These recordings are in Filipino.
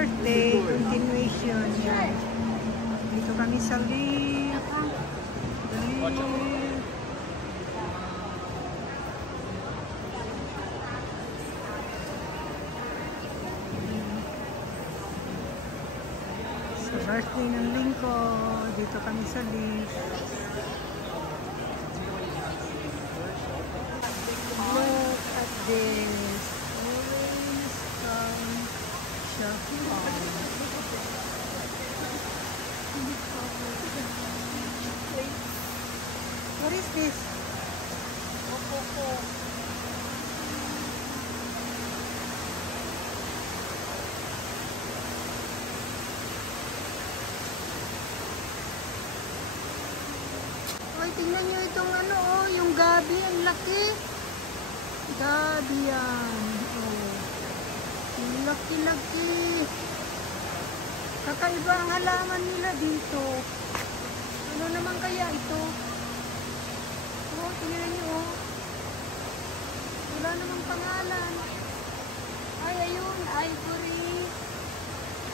birthday, continuation. Yan. Dito kami sa lift. Sa birthday ng lingkod, dito kami sa lift. Look at this. Always come Shopify. What is this? Ay, tingnan nyo itong ano, oh, yung gabi, ang laki. Gabi yan. Oh. Ang laki-laki. Kakaiba ang halaman nila dito. Ano naman kaya ito? Oh, tingnan nyo, oh. Wala namang pangalan. Ay, ayun,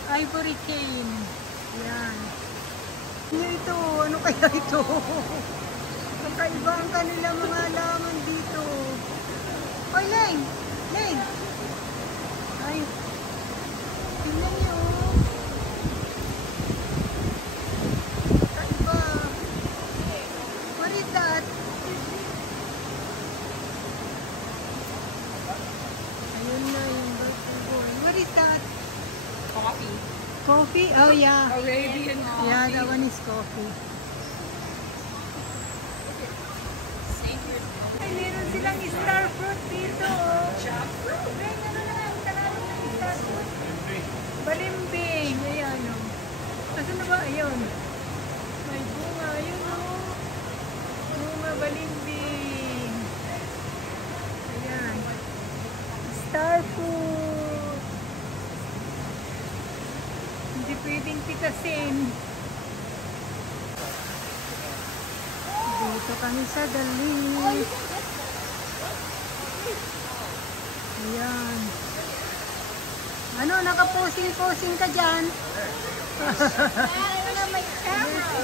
ivory cane. Yan. Ito, ano kaya ito? Kakaiba ang kanila mga halaman dito. Oy, Leng! Leng! Ay, tingnan nyo. Kakaiba. What is that? Ayun na yung birthday boy. What is that? Coffee. Coffee? Oh, yeah. Arabian coffee. Yeah, that one is coffee. Sacred coffee. Ay, meron silang star fruit dito. Ay, ano na ang tagalog ng star fruit? Balimbing. Ayan, o. Asan na ba? Ayun. May bunga. Ayun, o. Bunga balimbing. Ayan. Star fruit. Hindi pwedeng pitasin. Dito kami sa Dali. Ayan. Ano, nakaposing-posing ka dyan? Let's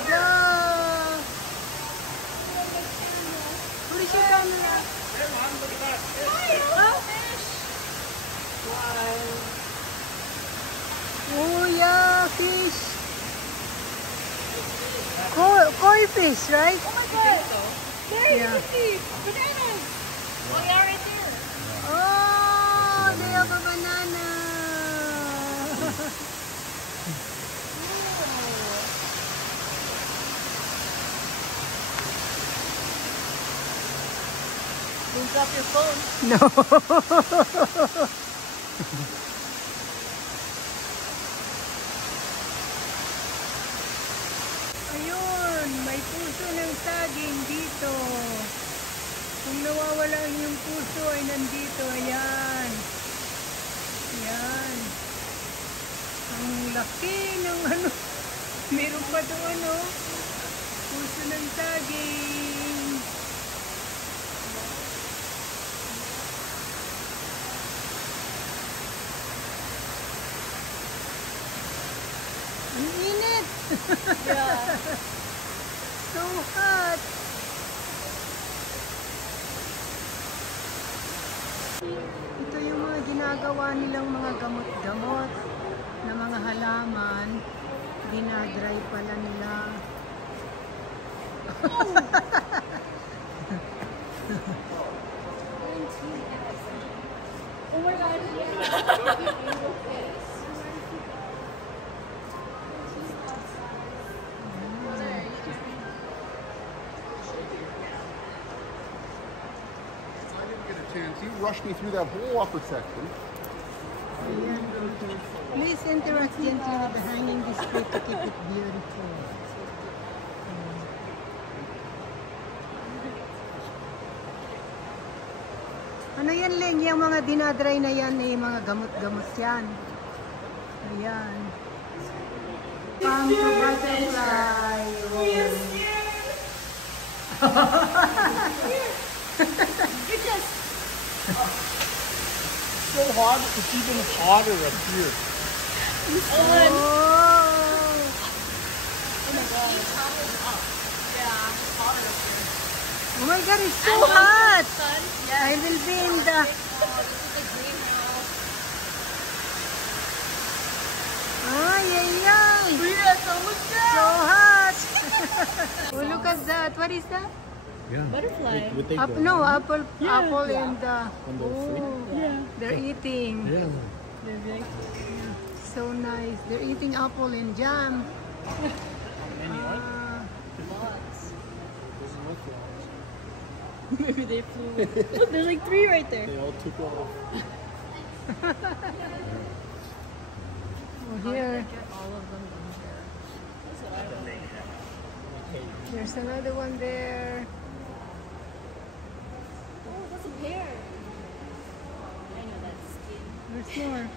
go! Where's your camera? Oh yeah, fish. Koi fish, right? Oh my god! There, Yeah. you can see bananas! Oh, yeah, right there. Oh, they have a banana. Don't drop your phone. No. Ayun, may puso ng saging dito. Kung nawawala yung puso ay nandito. Ayan. Ayan. Ang laki ng ano. Meron pa doon, oh. Puso ng saging. Ang init. Yeah. So hot. Ito yung mga ginagawa nilang mga gamot-gamot na mga halaman. Dinadry pala nila. Oh my god. You rushed me through that whole upper section. Please interact gently with the hanging display to keep it beautiful. Ano yan, Leng? Yung mga dinadry na yan, mga gamot-gamot yan. Ayan. Pang to butterfly. So hot, it's even hotter up here. Oh my god. Oh my god, it's so hot! Sun? I will be in the... Ay, ay, ay! So hot! Oh, look at that. What is that? Yeah. Butterfly. No, apple Yeah. and the... Yeah. They're eating. Yeah. They're like, So nice. They're eating apple and jam. maybe they flew. Look, there's like 3 right there. They all took off. Oh, here. There's another one there. Oh, that's a pear. I know that's skin. There's more.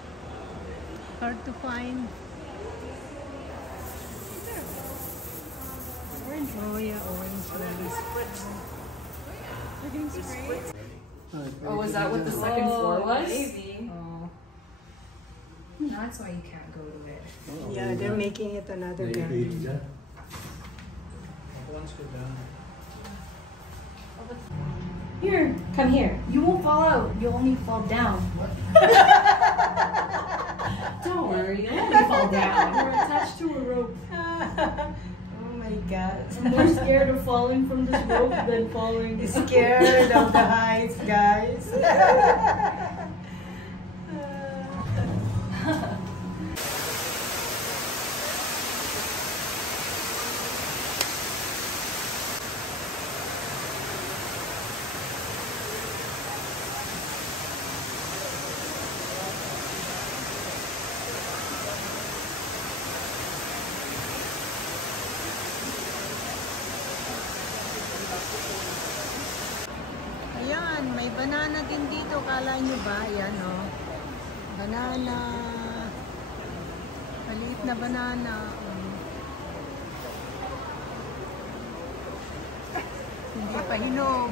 Hard to find. Orange. Oh yeah, orange ones. They're getting sprayed. Oh, was that what the second floor was? Maybe. Oh. That's why you can't go to it. Yeah, they're making it another garden. Here, come here. You won't fall out. You'll only fall down. Don't worry, you'll only fall down. We're attached to a rope. Oh my god. I'm more scared of falling from this rope than falling. Scared of the heights, guys. Ayan, may banana din dito. Kala nyo ba? Ayan, oh. Banana. Maliit na banana. Hindi pa hinog.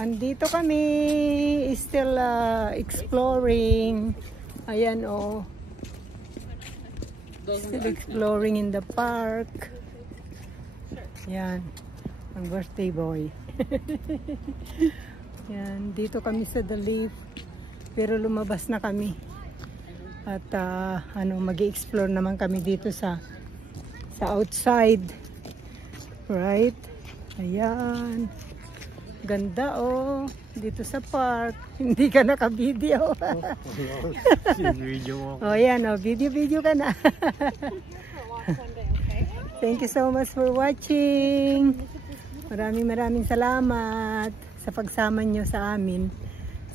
Andito kami. Still exploring. Ayan, oh. Still exploring in the park. Yan. Ang birthday boy. Yan. Dito kami sa The Leaf. Pero lumabas na kami. At mag-explore naman kami dito sa outside. Right? Ayan. Ganda oh. Dito sa park. Hindi ka naka-video. Oh, yan oh. Video ka na. Thank you so much for watching. Maraming salamat sa pagsama nyo sa amin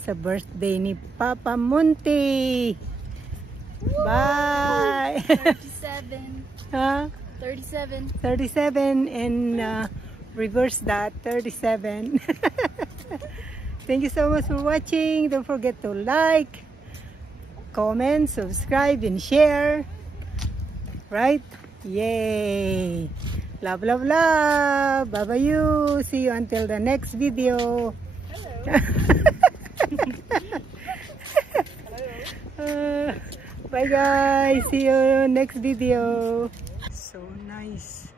sa birthday ni Papa Monty. Bye! 37. Huh? 37. 37 and reverse that, 37. Thank you so much for watching. Don't forget to like, comment, subscribe, and share. Right? Yay! Love, love, love! Bye-bye you! See you until the next video. Bye guys! See you next video. So nice.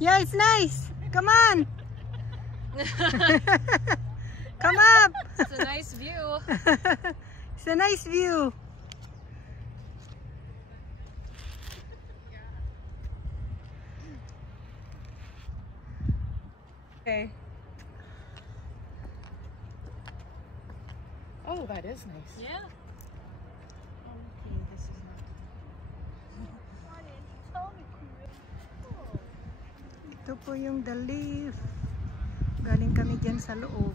Yeah, it's nice. Come on. Come up. It's a nice view. It's a nice view. Okay. Oh, that is nice. Yeah. Okay, this is not. Ito po yung The Leaf. Galing kami dyan sa loob.